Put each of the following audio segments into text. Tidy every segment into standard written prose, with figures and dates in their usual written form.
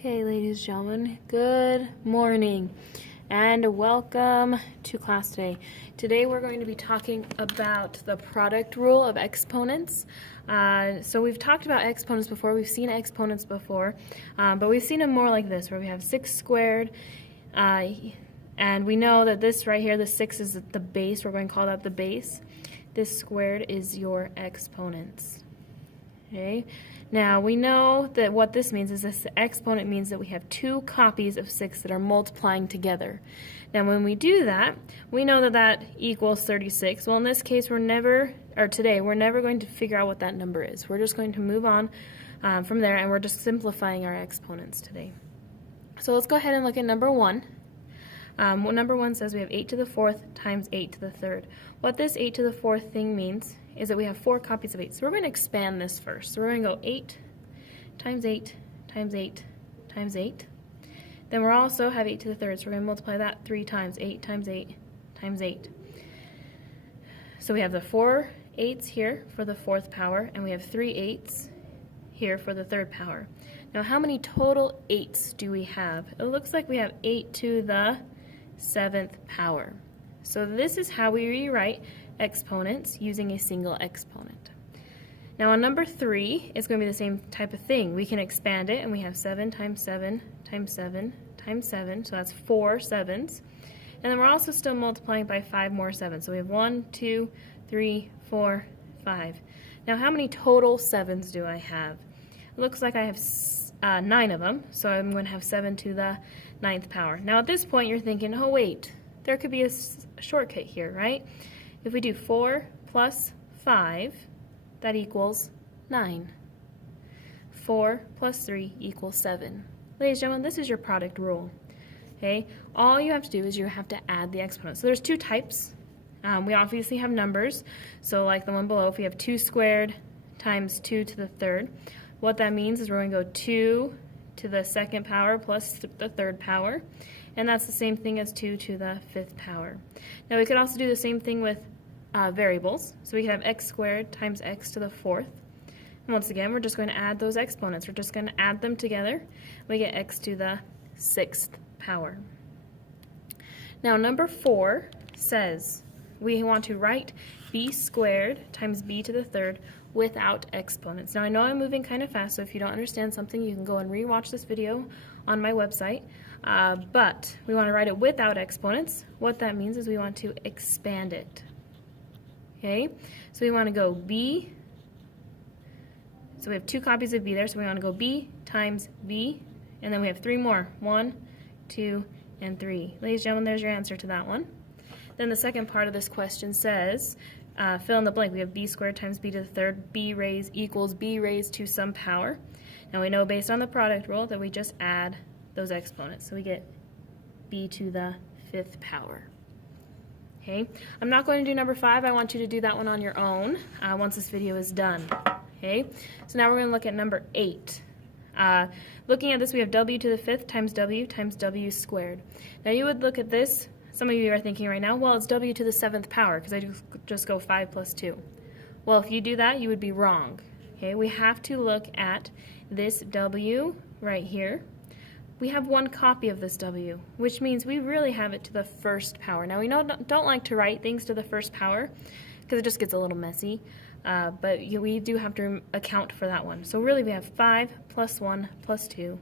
Okay, ladies and gentlemen, good morning and welcome to class today. Today we're going to be talking about the product rule of exponents. So we've talked about exponents before, we've seen exponents before, but we've seen them more like this, where we have 6 squared, and we know that this right here, the 6 is the base, we're going to call that the base. This squared is your exponents. Okay. Now we know that what this means is this exponent means that we have 2 copies of 6 that are multiplying together. Now when we do that, we know that that equals 36. Well, in this case, today, we're never going to figure out what that number is. We're just going to move on from there, and we're just simplifying our exponents today. So let's go ahead and look at number 1. Number 1 says we have 8 to the 4th times 8 to the 3rd. What this 8 to the 4th thing means is that we have 4 copies of 8. So we're going to expand this first. So we're going to go 8 times 8 times 8 times 8. Then we'll also have 8 to the 3rd. So we're going to multiply that 3 times. 8 times 8 times 8. So we have the 4 8s here for the 4th power, and we have 3 8s here for the 3rd power. Now how many total 8s do we have? It looks like we have 8 to the 7th power. So this is how we rewrite exponents using a single exponent. Now on number 3, it's going to be the same type of thing. We can expand it, and we have 7 times 7 times 7 times 7, so that's 4 7s. And then we're also still multiplying by 5 more 7s. So we have 1, 2, 3, 4, 5. Now how many total 7s do I have? It looks like I have 9 of them, so I'm going to have 7 to the 9th power. Now at this point you're thinking, oh wait, there could be a shortcut here, right? If we do 4 plus 5, that equals 9. 4 plus 3 equals 7. Ladies and gentlemen, this is your product rule. Okay? All you have to do is you have to add the exponents. So there's 2 types. We obviously have numbers. So like the one below, if we have 2 squared times 2 to the 3rd, what that means is we're going to go 2 to the 2nd power plus the 3rd power. And that's the same thing as 2 to the 5th power. Now we could also do the same thing with variables. So we could have x squared times x to the 4th. And once again, we're just going to add those exponents. We're just going to add them together. We get x to the 6th power. Now number 4 says we want to write b squared times b to the 3rd without exponents. Now I know I'm moving kind of fast, so if you don't understand something, you can go and rewatch this video on my website. But we want to write it without exponents. What that means is we want to expand it. Okay, so we want to go b, so we have 2 copies of b there, so we want to go b times b, and then we have 3 more, 1, 2, and 3. Ladies and gentlemen, there's your answer to that one. Then the second part of this question says, fill in the blank. We have b squared times b to the 3rd, b raised equals b raised to some power. Now we know based on the product rule that we just add those exponents. So we get b to the 5th power. Okay, I'm not going to do number 5. I want you to do that one on your own once this video is done. Okay, so now we're going to look at number 8. Looking at this, we have w to the 5th times w squared. Now you would look at this, some of you are thinking right now, well, it's w to the 7th power because I just go 5 plus 2. Well, if you do that, you would be wrong. Okay, we have to look at this w right here. We have 1 copy of this w, which means we really have it to the 1st power. Now we don't like to write things to the 1st power because it just gets a little messy, but we do have to account for that one. So really we have 5 plus 1 plus 2,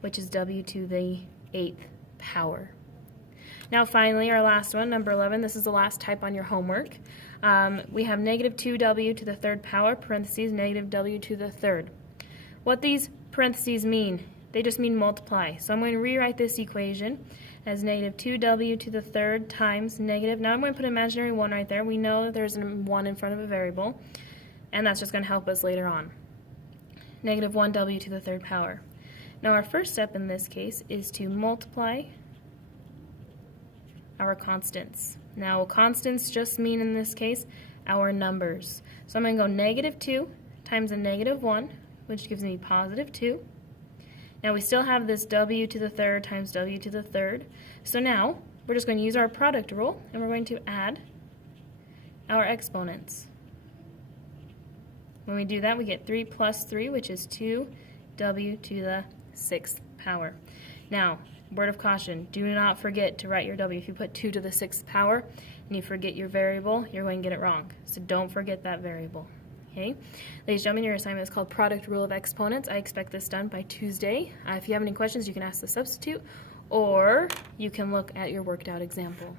which is w to the 8th power. Now finally, our last one, number 11, this is the last type on your homework. We have negative 2w to the 3rd power, parentheses, negative w to the 3rd. What these parentheses mean, they just mean multiply. So I'm going to rewrite this equation as negative 2w to the 3rd times negative. Now I'm going to put an imaginary 1 right there. We know that there's a 1 in front of a variable, and that's just going to help us later on. Negative 1w to the 3rd power. Now our first step in this case is to multiply our constants. Now constants just mean in this case our numbers. So I'm going to go negative 2 times a negative 1, which gives me positive 2. Now we still have this w to the 3rd times w to the 3rd. So now we're just going to use our product rule, and we're going to add our exponents. When we do that, we get 3 plus 3, which is 2w to the 6th power. Now, word of caution, do not forget to write your W. If you put 2 to the 6th power and you forget your variable, you're going to get it wrong. So don't forget that variable. Okay? Ladies and gentlemen, your assignment is called Product Rule of Exponents. I expect this done by Tuesday. If you have any questions, you can ask the substitute, or you can look at your worked out example.